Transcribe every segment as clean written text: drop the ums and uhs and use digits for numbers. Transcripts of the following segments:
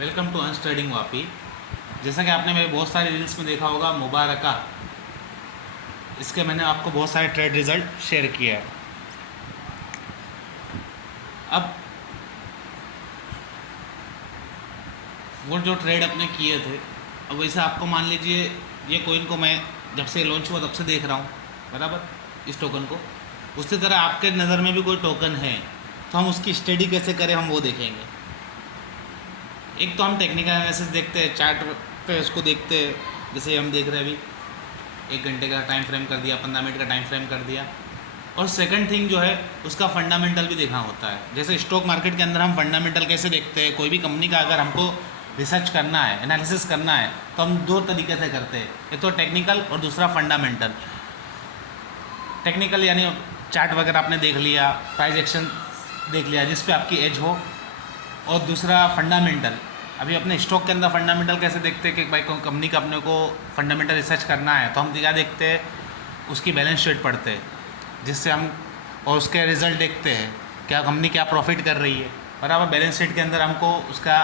Welcome to अनस्टडिंग Vapi. जैसा कि आपने मेरे बहुत सारे रील्स में देखा होगा, मुबारका, इसके मैंने आपको बहुत सारे ट्रेड रिजल्ट शेयर किया है। अब वो जो ट्रेड अपने किए थे, अब वैसे आपको मान लीजिए ये कोइन को मैं जब से लॉन्च हुआ तब से देख रहा हूँ, बराबर, इस टोकन को। उसी तरह आपके नज़र में भी कोई टोकन है तो हम उसकी स्टडी कैसे करें, हम वो देखेंगे। एक तो हम टेक्निकल एनालिसिस देखते हैं, चार्ट पे उसको देखते हैं, जैसे हम देख रहे हैं अभी 1 घंटे का टाइम फ्रेम कर दिया, 15 मिनट का टाइम फ्रेम कर दिया। और सेकंड थिंग जो है उसका फंडामेंटल भी देखना होता है। जैसे स्टॉक मार्केट के अंदर हम फंडामेंटल कैसे देखते हैं, कोई भी कंपनी का अगर हमको रिसर्च करना है, एनालिसिस करना है, तो हम 2 तरीके से करते हैं, एक तो टेक्निकल और दूसरा फंडामेंटल। टेक्निकल यानी चार्ट वगैरह आपने देख लिया, प्राइस एक्शन देख लिया जिस पे आपकी एज हो, और दूसरा फंडामेंटल। अभी अपने स्टॉक के अंदर फंडामेंटल कैसे देखते हैं कि भाई कंपनी का अपने को फंडामेंटल रिसर्च करना है, तो हम क्या देखते हैं, उसकी बैलेंस शीट पढ़ते हैं, जिससे हम और उसके रिजल्ट देखते हैं, क्या कंपनी क्या प्रॉफिट कर रही है, बराबर। बैलेंस शीट के अंदर हमको उसका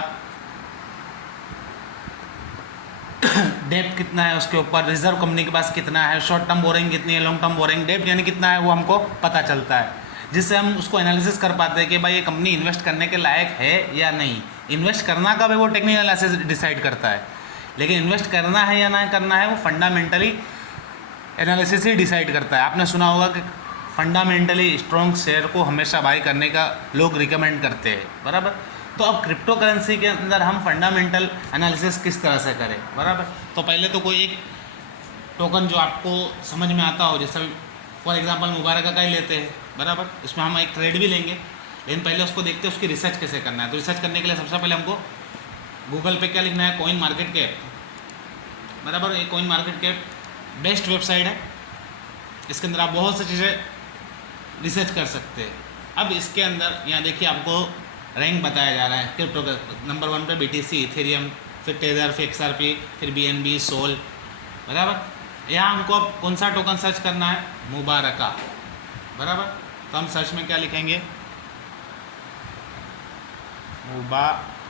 डेप्थ कितना है, उसके ऊपर रिजर्व कंपनी के पास कितना है, शॉर्ट टर्म बोरिंग कितनी है, लॉन्ग टर्म बोरिंग, डेप्थ यानी कितना है, वो हमको पता चलता है, जिससे हम उसको एनालिसिस कर पाते हैं कि भाई ये कंपनी इन्वेस्ट करने के लायक है या नहीं। इन्वेस्ट करना कब है वो टेक्निकल एनालिसिस डिसाइड करता है, लेकिन इन्वेस्ट करना है या ना करना है वो फंडामेंटली एनालिसिस ही डिसाइड करता है। आपने सुना होगा कि फंडामेंटली स्ट्रॉन्ग शेयर को हमेशा बाई करने का लोग रिकमेंड करते हैं, बराबर। तो अब क्रिप्टो करेंसी के अंदर हम फंडामेंटल एनालिसिस किस तरह से करें, बराबर। तो पहले तो कोई एक टोकन जो आपको समझ में आता हो, जैसे फॉर एग्जांपल मुबारका का ही लेते हैं, बराबर। इसमें हम एक ट्रेड भी लेंगे, लेकिन पहले उसको देखते हैं उसकी रिसर्च कैसे करना है। तो रिसर्च करने के लिए सबसे पहले हमको गूगल पे क्या लिखना है, कॉइन मार्केट कैप, बराबर। ये coin market cap best website है, इसके अंदर आप बहुत सी चीज़ें रिसर्च कर सकते हैं। अब इसके अंदर यहाँ देखिए आपको रैंक बताया जा रहा है क्रिप्टो का। नंबर 1 पे BTC, इथेरियम, फिर टेदर, फिर XRP, फिर BNB, सोल, बराबर। यहाँ हमको अब कौन सा टोकन सर्च करना है, मुबारका, बराबर। तो हम सर्च में क्या लिखेंगे,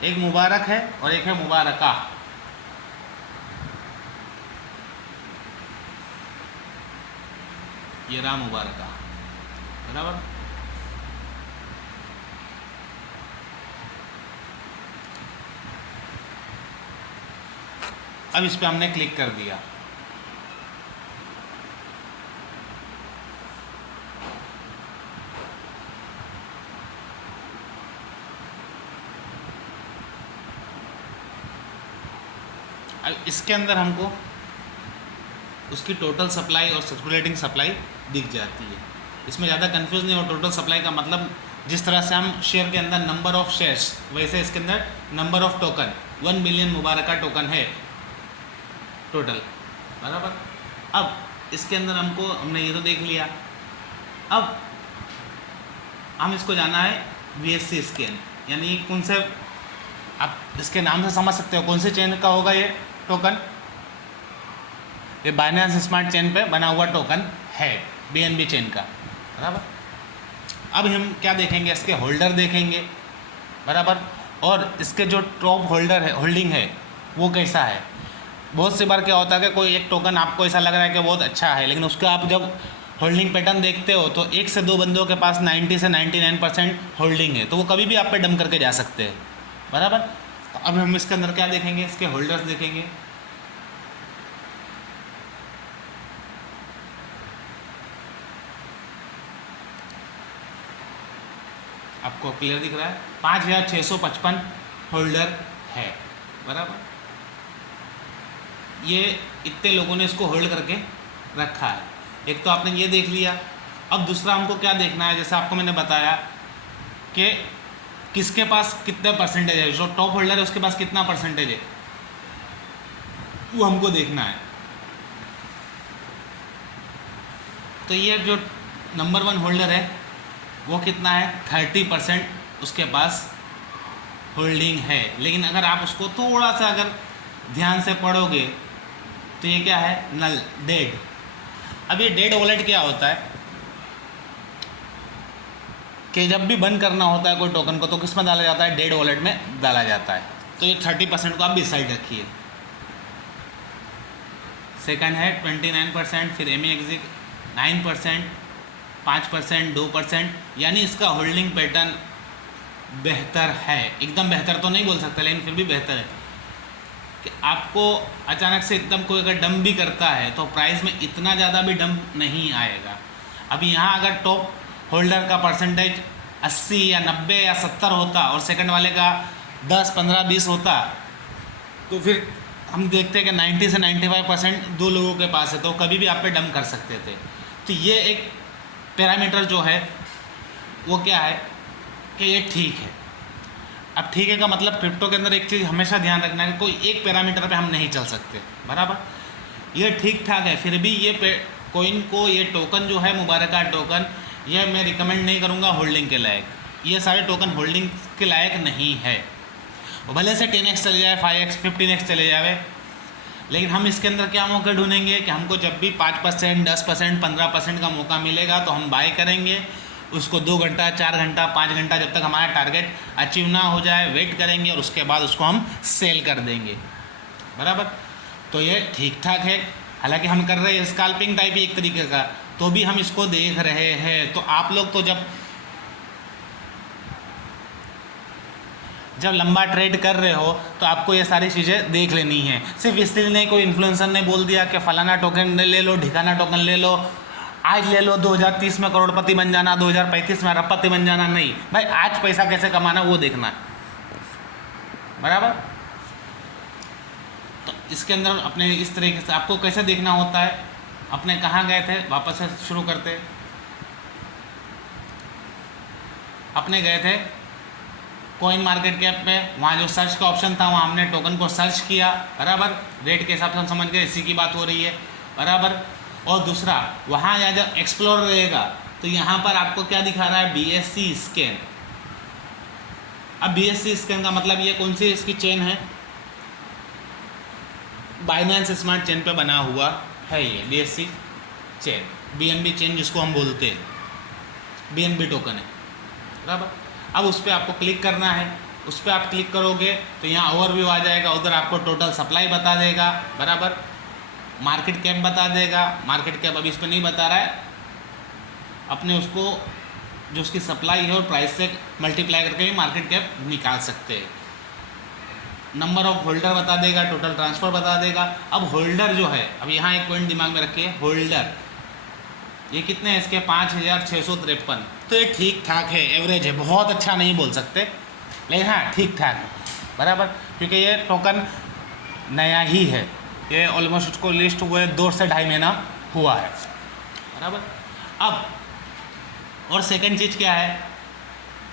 एक मुबारक है और एक है मुबारका। ये रहा मुबारका, बराबर। अब इस पे हमने क्लिक कर दिया। अब इसके अंदर हमको उसकी टोटल सप्लाई और सर्कुलेटिंग सप्लाई दिख जाती है। इसमें ज़्यादा कंफ्यूज नहीं हो। टोटल सप्लाई का मतलब जिस तरह से हम शेयर के अंदर नंबर ऑफ शेयर्स, वैसे इसके अंदर नंबर ऑफ टोकन 1 मिलियन मुबारका टोकन है टोटल, बराबर। अब इसके अंदर हमने ये तो देख लिया। अब हम इसको जाना है VSC स्कैन, यानी कौन से, आप इसके नाम से समझ सकते हो कौन से चेन का होगा ये टोकन। ये बाइनेंस स्मार्ट चेन पे बना हुआ टोकन है, BNB चेन का, बराबर। अब हम क्या देखेंगे, इसके होल्डर देखेंगे, बराबर, और इसके जो टॉप होल्डर है, होल्डिंग है, वो कैसा है। बहुत सी बार क्या होता है कि कोई एक टोकन आपको ऐसा लग रहा है कि बहुत अच्छा है, लेकिन उसका आप जब होल्डिंग पैटर्न देखते हो तो 1 से 2 बंदों के पास 90 से 99% होल्डिंग है, तो वो कभी भी आप पे डम करके जा सकते हैं, बराबर। तो अब हम इसके अंदर क्या देखेंगे, इसके होल्डर्स देखेंगे। आपको क्लियर दिख रहा है, 5655 होल्डर है, बराबर। ये इतने लोगों ने इसको होल्ड करके रखा है। एक तो आपने ये देख लिया। अब दूसरा हमको क्या देखना है, जैसे आपको मैंने बताया कि किसके पास कितने परसेंटेज है, जो टॉप होल्डर है उसके पास कितना परसेंटेज है, वो हमको देखना है। तो ये जो नंबर 1 होल्डर है वो कितना है, 30% उसके पास होल्डिंग है। लेकिन अगर आप उसको थोड़ा सा अगर ध्यान से पढ़ोगे तो ये क्या है, नल, डेड। अब ये डेड वॉलेट क्या होता है कि जब भी बंद करना होता है कोई टोकन को तो किस में डाला जाता है, डेड वॉलेट में डाला जाता है। तो ये 30% को आप डिसाइड रखिए। सेकंड है 29%, फिर एमी एग्जिक 9%, 5%, 2%, यानी इसका होल्डिंग पैटर्न बेहतर है। एकदम बेहतर तो नहीं बोल सकता, लेकिन फिर भी बेहतर है कि आपको अचानक से एकदम कोई अगर डंप भी करता है तो प्राइस में इतना ज़्यादा भी डंप नहीं आएगा। अभी यहाँ अगर टॉप होल्डर का परसेंटेज 80 या 90 या 70 होता और सेकंड वाले का 10, 15, 20 होता, तो फिर हम देखते हैं कि 90 से 95% दो लोगों के पास है, तो कभी भी आप पे डंप कर सकते थे। तो ये एक पैरामीटर जो है वो क्या है कि ये ठीक है। अब ठीक है का मतलब क्रिप्टो के अंदर एक चीज़ हमेशा ध्यान रखना है कि कोई एक पैरामीटर पे हम नहीं चल सकते, बराबर। ये ठीक ठाक है, फिर भी ये कॉइन को, ये टोकन जो है मुबारका टोकन, ये मैं रिकमेंड नहीं करूँगा होल्डिंग के लायक। ये सारे टोकन होल्डिंग के लायक नहीं है। भले से 10x चले जाए, 5x, 15x चले जाए, लेकिन हम इसके अंदर क्या मौके ढूंढेंगे कि हमको जब भी 5%, 10%, 15% का मौका मिलेगा तो हम बाय करेंगे। उसको 2 घंटा, 4 घंटा, 5 घंटा, जब तक हमारा टारगेट अचीव ना हो जाए वेट करेंगे और उसके बाद उसको हम सेल कर देंगे, बराबर। तो ये ठीक ठाक है। हालांकि हम कर रहे हैं स्कैल्पिंग टाइप ही एक तरीके का, तो भी हम इसको देख रहे हैं। तो आप लोग तो जब लंबा ट्रेड कर रहे हो तो आपको ये सारी चीज़ें देख लेनी है। सिर्फ इसलिए नहीं कोई इन्फ्लुएंसर ने बोल दिया कि फलाना टोकन ले लो, ढिकाना टोकन ले लो, आज ले लो, 2030 में करोड़पति बन जाना, 2035 में अरबपति बन जाना। नहीं भाई, आज पैसा कैसे कमाना वो देखना है, बराबर। तो इसके अंदर अपने इस तरीके से आपको कैसे देखना होता है। अपने कहाँ गए थे, वापस से शुरू करते। अपने गए थे कॉइन मार्केट कैप में, वहाँ जो सर्च का ऑप्शन था वहाँ हमने टोकन को सर्च किया, बराबर। रेट के हिसाब से हम समझ गए इसी की बात हो रही है, बराबर। और दूसरा, वहाँ या जब एक्सप्लोर रहेगा तो यहाँ पर आपको क्या दिखा रहा है, BSC स्कैन। अब BSC स्कैन का मतलब ये कौन सी इसकी चेन है, बाइनेंस स्मार्ट चेन पे बना हुआ है ये BSC चेन, BNB चेन जिसको हम बोलते हैं, BNB टोकन है, बराबर। अब उस पर आपको क्लिक करना है। उस पर आप क्लिक करोगे तो यहाँ ओवरव्यू आ जाएगा, उधर आपको टोटल सप्लाई बता देगा, बराबर। मार्केट कैप बता देगा, मार्केट कैप अभी इस पर नहीं बता रहा है, अपने उसको जो उसकी सप्लाई है और प्राइस से मल्टीप्लाई करके भी मार्केट कैप निकाल सकते हैं। नंबर ऑफ होल्डर बता देगा, टोटल ट्रांसफ़र बता देगा। अब होल्डर जो है, अब यहाँ एक पॉइंट दिमाग में रखिए, होल्डर ये कितने हैं इसके, 5653। तो ये ठीक ठाक है, एवरेज है, बहुत अच्छा नहीं बोल सकते, लेकिन हाँ ठीक ठाक है, बराबर। क्योंकि ये टोकन नया ही है, ये ऑलमोस्ट उसको लिस्ट हुए 2 से 2.5 महीना हुआ है, बराबर। अब और सेकंड चीज़ क्या है,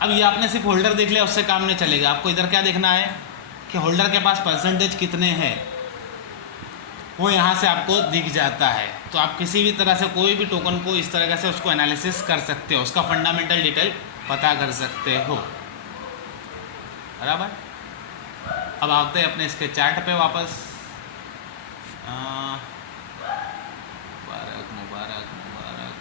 अब ये आपने सिर्फ होल्डर देख लिया उससे काम नहीं चलेगा। आपको इधर क्या देखना है कि होल्डर के पास परसेंटेज कितने हैं, वो यहाँ से आपको दिख जाता है। तो आप किसी भी तरह से कोई भी टोकन को इस तरह से उसको एनालिसिस कर सकते हो, उसका फंडामेंटल डिटेल पता कर सकते हो, बराबर। अब आते हैं अपने इसके चार्ट पे वापस। मुबारक मुबारक मुबारक।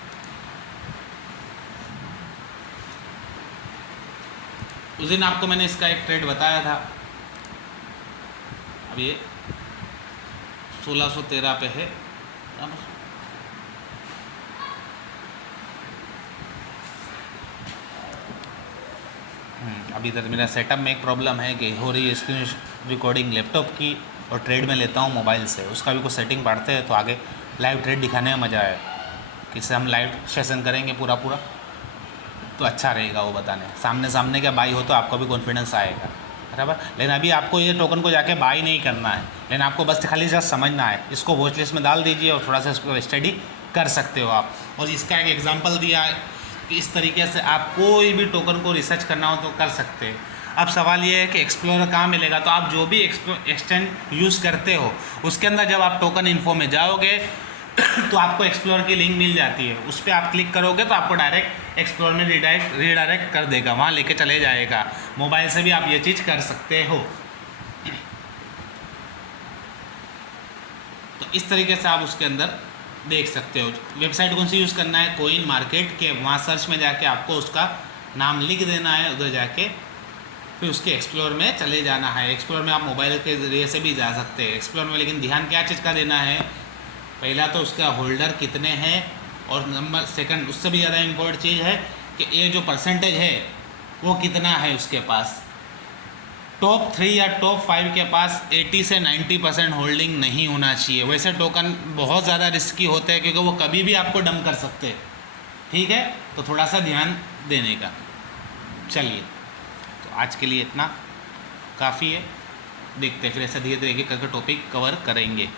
उस दिन आपको मैंने इसका एक ट्रेड बताया था, अब ये 1613 पे है, बराबर। अभी इधर मेरा सेटअप में एक प्रॉब्लम है कि हो रही है स्क्रीन रिकॉर्डिंग लैपटॉप की और ट्रेड में लेता हूँ मोबाइल से, उसका भी कुछ सेटिंग पढ़ते हैं तो आगे लाइव ट्रेड दिखाने में मज़ा आए। किससे हम लाइव सेशन करेंगे पूरा तो अच्छा रहेगा वो बताने, सामने सामने क्या बाई हो तो आपको भी कॉन्फिडेंस आएगा, बराबर। लेकिन अभी आपको ये टोकन को जाके बाई नहीं करना है, लेकिन आपको बस खाली जस्ट समझना है। इसको वॉच लिस्ट में डाल दीजिए और थोड़ा सा इसको स्टडी कर सकते हो आप। और इसका एक एग्जांपल दिया है कि इस तरीके से आप कोई भी टोकन को रिसर्च करना हो तो कर सकते हैं। अब सवाल ये है कि एक्सप्लोरर कहाँ मिलेगा, तो आप जो भी एक्सचेंज यूज़ करते हो उसके अंदर जब आप टोकन इन्फो में जाओगे तो आपको एक्सप्लोरर की लिंक मिल जाती है, उस पर आप क्लिक करोगे तो आपको डायरेक्ट एक्सप्लोरर में रीडायरेक्ट कर देगा, वहाँ लेके चले जाएगा। मोबाइल से भी आप ये चीज़ कर सकते हो। तो इस तरीके से आप उसके अंदर देख सकते हो। वेबसाइट कौन सी यूज़ करना है, कॉइन मार्केट के, वहाँ सर्च में जाके आपको उसका नाम लिख देना है, उधर जाके फिर उसके एक्सप्लोर में चले जाना है। एक्सप्लोर में आप मोबाइल के ज़रिए से भी जा सकते हैं एक्सप्लोर में, लेकिन ध्यान क्या चीज़ का देना है, पहला तो उसका होल्डर कितने हैं, और नंबर सेकंड उससे भी ज़्यादा इम्पोर्टेंट चीज़ है कि ये जो परसेंटेज है वो कितना है उसके पास। टॉप 3 या टॉप 5 के पास 80 से 90% होल्डिंग नहीं होना चाहिए। वैसे टोकन बहुत ज़्यादा रिस्की होते हैं क्योंकि वो कभी भी आपको डंप कर सकते हैं, ठीक है, तो थोड़ा सा ध्यान देने का। चलिए, तो आज के लिए इतना काफ़ी है, देखते हैं फिर ऐसा धीरे धीरे करके टॉपिक कवर करेंगे।